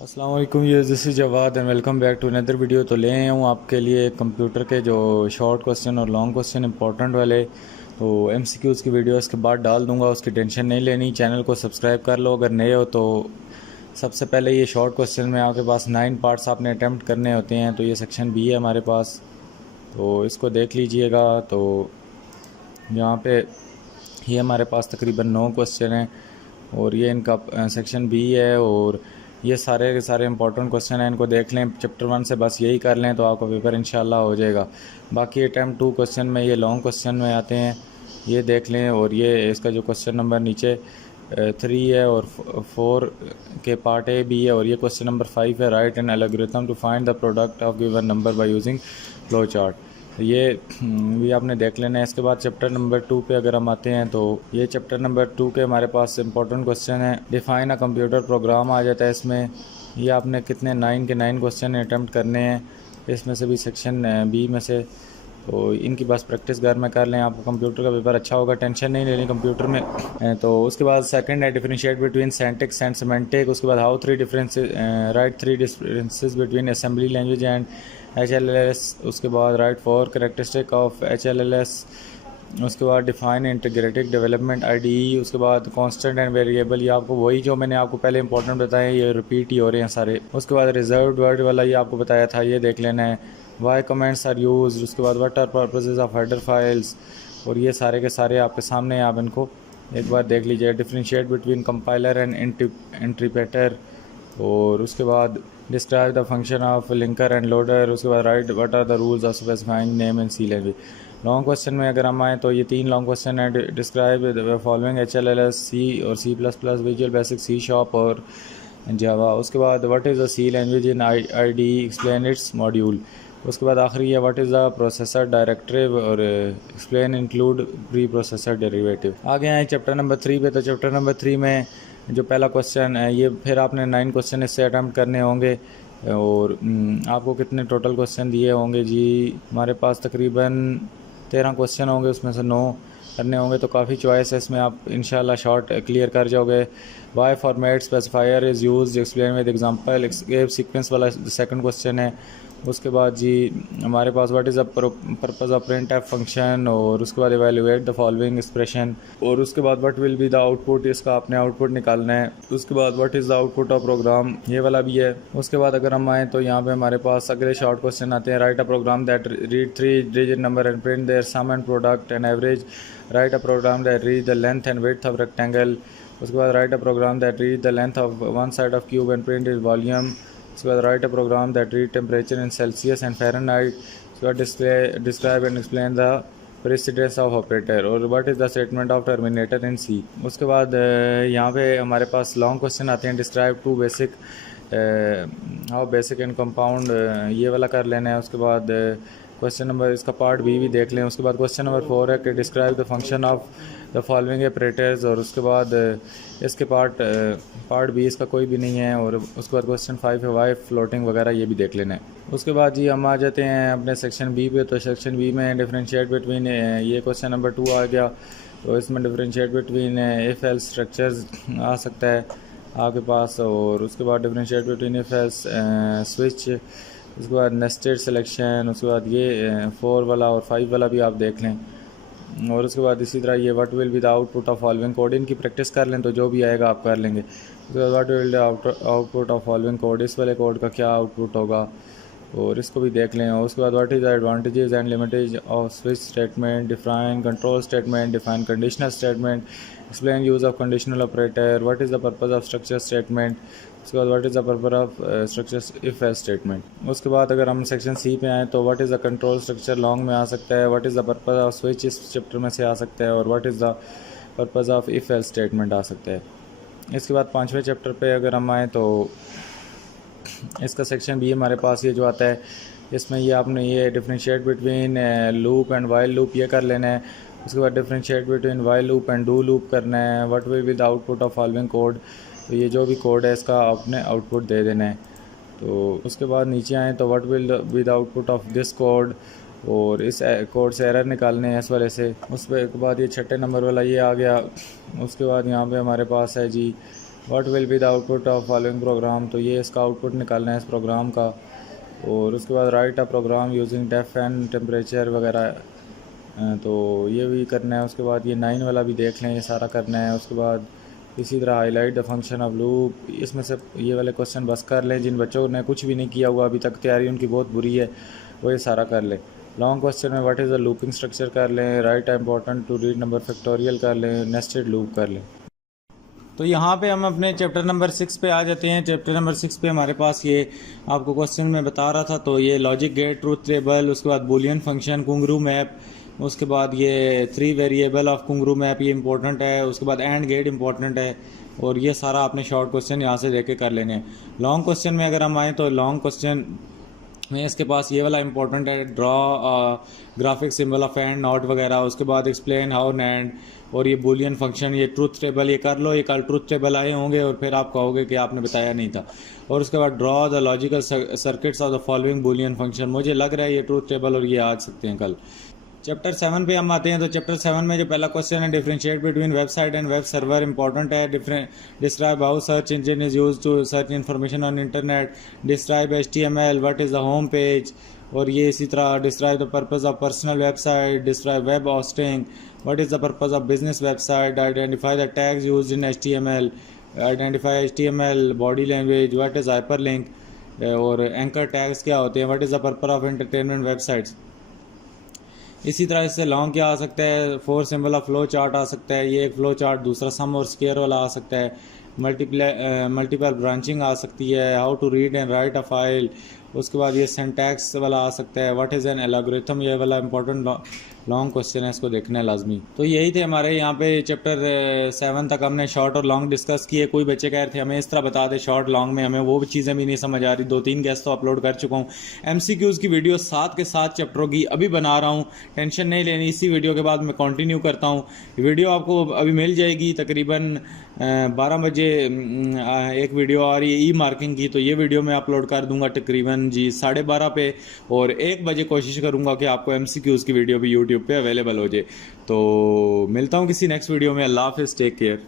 अस्सलाम वालेकुम, ये this is Jawad and welcome back to another video. तो ले आया हूँ आपके लिए कंप्यूटर के जो शॉर्ट क्वेश्चन और लॉन्ग क्वेश्चन इंपॉर्टेंट वाले। तो एमसीक्यूज़ की वीडियो इसके बाद डाल दूँगा, उसकी टेंशन नहीं लेनी। चैनल को सब्सक्राइब कर लो अगर नए हो तो। सबसे पहले ये शॉर्ट क्वेश्चन में आपके पास 9 पार्ट्स आपने अटैम्प्ट करने होते हैं। तो ये सेक्शन बी है हमारे पास, तो इसको देख लीजिएगा। तो यहाँ पे ये हमारे पास तकरीबन 9 क्वेश्चन हैं और ये इनका सेक्शन बी है। और ये सारे के सारे इंपॉर्टेंट क्वेश्चन हैं, इनको देख लें। चैप्टर 1 से बस यही कर लें तो आपका पेपर इंशाल्लाह हो जाएगा। बाकी अटैम्प्ट 2 क्वेश्चन में ये लॉन्ग क्वेश्चन में आते हैं, ये देख लें। और ये इसका जो क्वेश्चन नंबर नीचे 3 है और 4 के पार्ट ए बी है। और ये क्वेश्चन नंबर 5 है, write an algorithm to find the product of given number by using flow chart. ये भी आपने देख लेना है। इसके बाद चैप्टर नंबर 2 पे अगर हम आते हैं तो ये चैप्टर नंबर 2 के हमारे पास इंपॉर्टेंट क्वेश्चन है। डिफाइन अ कंप्यूटर प्रोग्राम आ जाता है इसमें। ये आपने कितने 9 के 9 क्वेश्चन अटैम्प्ट करने हैं, इसमें से भी सेक्शन बी में से। तो इनकी बस प्रैक्टिस घर में कर लें, आपको कंप्यूटर का पेपर अच्छा होगा, टेंशन नहीं लेनी कंप्यूटर में। तो उसके बाद सेकंड है differentiate between syntax and semantic. उसके बाद how three differences right three differences between assembly language and HLLS। उसके बाद right four characteristic of HLLS। उसके बाद डिफाइन इंटीग्रेटेड डेवलपमेंट IDE। उसके बाद कांस्टेंट एंड वेरिएबल, ये आपको वही जो मैंने आपको पहले इंपॉर्टेंट बताए ये रिपीट ही हो रहे हैं सारे। उसके बाद रिजर्व्ड वर्ड वाला ये आपको बताया था, ये देख लेना है। Why comments are use. उसके बाद what are purposes of header files. और ये सारे के सारे आपके सामने हैं, आप इनको एक बार देख लीजिए। Differentiate between compiler and interpreter. और उसके बाद describe the function of linker and loader. उसके बाद write what are the rules of specifying name in C language. Long question में अगर हम आएँ तो ये 3 लॉन्ग क्वेश्चन है। डिस्क्राइब फॉलोइंग HLLS, सी और C++, visual basic, C sharp और जावा। उसके बाद what is the C language in IDE, explain its module. उसके बाद आखिरी है what is the processor directive और explain include pre processor derivative. आगे आए चैप्टर नंबर 3 पे। तो चैप्टर नंबर 3 में जो पहला क्वेश्चन है ये फिर आपने 9 क्वेश्चन इससे अटैम्प्ट करने होंगे। और आपको कितने टोटल क्वेश्चन दिए होंगे जी, हमारे पास तकरीबन 13 क्वेश्चन होंगे, उसमें से 9 करने होंगे। तो काफ़ी चॉइस है इसमें, आप इंशाल्लाह शॉर्ट क्लियर कर जाओगे। Why format specifier is use, explain with example. Escape sequence वाला सेकंड क्वेश्चन है। उसके बाद जी हमारे पास what is the purpose of print f function. और उसके बाद इवेलुएट द फॉलोइंग एक्सप्रेशन। और उसके बाद what will be the output, इसका आपने आउटपुट निकालना है। उसके बाद what is the output of program, ये वाला भी है। उसके बाद अगर हम आएँ तो यहाँ पे हमारे पास अगले शॉर्ट क्वेश्चन आते हैं। Write a program that read 3 digit number and print their sum and product and average. Write a program that read the length and width of rectangle. उसके बाद write a program that read the length of one side of cube and print is volume. उसके बाद write a program that read temperature in celsius and fahrenheit. उसके बाद describe and explain the precedence of operator. और what is the statement of terminator in C. उसके बाद यहाँ पे हमारे पास लॉन्ग क्वेश्चन आते हैं। Describe to basic how basic and compound, ये वाला कर लेना है। उसके बाद क्वेश्चन नंबर इसका पार्ट बी भी देख लें। उसके बाद क्वेश्चन नंबर 4 है कि describe the function of the following operators. और उसके बाद इसके पार्ट बी इसका कोई भी नहीं है। और उसके बाद क्वेश्चन 5 है वाई फ्लोटिंग वगैरह, ये भी देख लेना है। उसके बाद जी हम आ जाते हैं अपने सेक्शन बी पे। तो सेक्शन बी में डिफरेंशिएट बिटवीन, ये क्वेश्चन नंबर 2 आ गया। तो इसमें differentiate between if else structures आ सकता है आपके पास। और उसके बाद differentiate between if else switch. उसके बाद नेस्टेड सिलेक्शन। उसके बाद ये 4 वाला और 5 वाला भी आप देख लें। और उसके बाद इसी तरह ये what will be the output of following code, इनकी प्रैक्टिस कर लें तो जो भी आएगा आप कर लेंगे। उसके बाद what will the output of following code, इस वाले कोड का क्या आउटपुट होगा और इसको भी देख लें। और उसके बाद what is the advantages and limitations of switch statement. Define control statement, define conditional statement, explain use of conditional operator. What is the purpose of structure statement. उसके बाद what is the purpose of structure if else statement. उसके बाद अगर हम section C पे आएँ तो what is the control structure long में आ सकता है। What is the purpose of switch इस चैप्टर में से आ सकता है। और what is the purpose of if else statement आ सकता है। इसके बाद 5वें चैप्टर पे अगर हम आएँ तो इसका सेक्शन बी हमारे पास ये जो आता है, इसमें ये आपने ये differentiate between loop and while loop ये कर लेना है। उसके बाद differentiate between while loop and do loop करना है। What will be the output of following code, तो ये जो भी कोड है इसका आपने आउटपुट दे देना है। तो उसके बाद नीचे आएँ तो what will be the output of this code, और इस कोड से एरर निकालने हैं इस वाले से। उस पर के बाद ये 6 नंबर वाला ये आ गया। उसके बाद यहाँ पे हमारे पास है जी what will be the output of following program, तो ये इसका आउटपुट निकालना है इस प्रोग्राम का। और उसके बाद write a program using def and temperature वगैरह, तो ये भी करना है। उसके बाद ये 9 वाला भी देख लें, ये सारा करना है। उसके बाद इसी तरह highlight the function of loop, इसमें से ये वाले क्वेश्चन बस कर लें। जिन बच्चों ने कुछ भी नहीं किया हुआ अभी तक, तैयारी उनकी बहुत बुरी है, वो ये सारा कर लें। लॉन्ग क्वेश्चन में what is the looping structure कर लें, write important to read number factorial कर लें, नेस्टेड लूप कर लें। तो यहाँ पे हम अपने चैप्टर नंबर 6 पे आ जाते हैं। चैप्टर नंबर 6 पे हमारे पास ये आपको क्वेश्चन में बता रहा था, तो ये लॉजिक गेट, ट्रूथ टेबल, उसके बाद बूलियन फंक्शन, कुंगरू मैप, उसके बाद ये 3 वेरिएबल ऑफ कुंगरू मैप, ये इंपॉर्टेंट है। उसके बाद एंड गेट इंपॉर्टेंट है। और ये सारा आपने शॉर्ट क्वेश्चन यहाँ से देख के कर लेने हैं। लॉन्ग क्वेश्चन में अगर हम आएँ तो लॉन्ग क्वेश्चन में इसके पास ये वाला इंपॉर्टेंट है, draw graphic symbol of and not वगैरह। उसके बाद एक्सप्लेन हाउ एंड, और ये बूलियन फंक्शन, ये ट्रूथ टेबल, ये कर लो। ये कल ट्रूथ टेबल आए होंगे और फिर आप कहोगे कि आपने बताया नहीं था। और उसके बाद draw the logical circuits of the following Boolean function, मुझे लग रहा है ये ट्रूथ टेबल और ये आ सकते हैं कल। चैप्टर 7 पे हम आते हैं। तो चैप्टर 7 में जो पहला क्वेश्चन है, differentiate between website and web server, important है। Describe how search engine is use to search information on internet, describe HTML, what is the home page. और ये इसी तरह describe the purpose of personal website, describe web hosting, what is the purpose of business website, identify the tags used in HTML, identify HTML body language, what is hyperlink, और anchor tags क्या होते हैं, what is the purpose of entertainment websites. इसी तरह इससे long क्या आ सकता है, 4 सिंबल ऑफ फ्लो चार्ट आ सकता है, ये एक फ्लो चार्ट। दूसरा सम और स्केयर वाला आ सकता है। मल्टीपल ब्रांचिंग आ सकती है, how to read and write a file. उसके बाद ये सिंटैक्स वाला आ सकता है, व्हाट इज़ एन एल्गोरिथम, ये वाला इंपॉर्टेंट लॉन्ग क्वेश्चन है, इसको देखना है लाजमी। तो यही थे हमारे यहाँ पे चैप्टर 7 तक हमने शॉर्ट और लॉन्ग डिस्कस किए। कोई बच्चे कह रहे थे हमें इस तरह बता दे शॉर्ट लॉन्ग में, हमें वो भी चीज़ें भी नहीं समझ आ रही। 2-3 गेस्ट तो अपलोड कर चुका हूँ। MCQs की वीडियो 7 के 7 चैप्टरों की अभी बना रहा हूँ, टेंशन नहीं लेनी। इसी वीडियो के बाद मैं कंटिन्यू करता हूँ। वीडियो आपको अभी मिल जाएगी तकरीबन 12 बजे। एक वीडियो आ रही है ई मार्किंग की, तो ये वीडियो मैं अपलोड कर दूंगा तकरीबन जी 12:30 पे। और 1 बजे कोशिश करूंगा कि आपको MCQs की वीडियो भी यूट्यूब पे अवेलेबल हो जाए। तो मिलता हूँ किसी नेक्स्ट वीडियो में। अल्लाह हाफिज़, टेक केयर।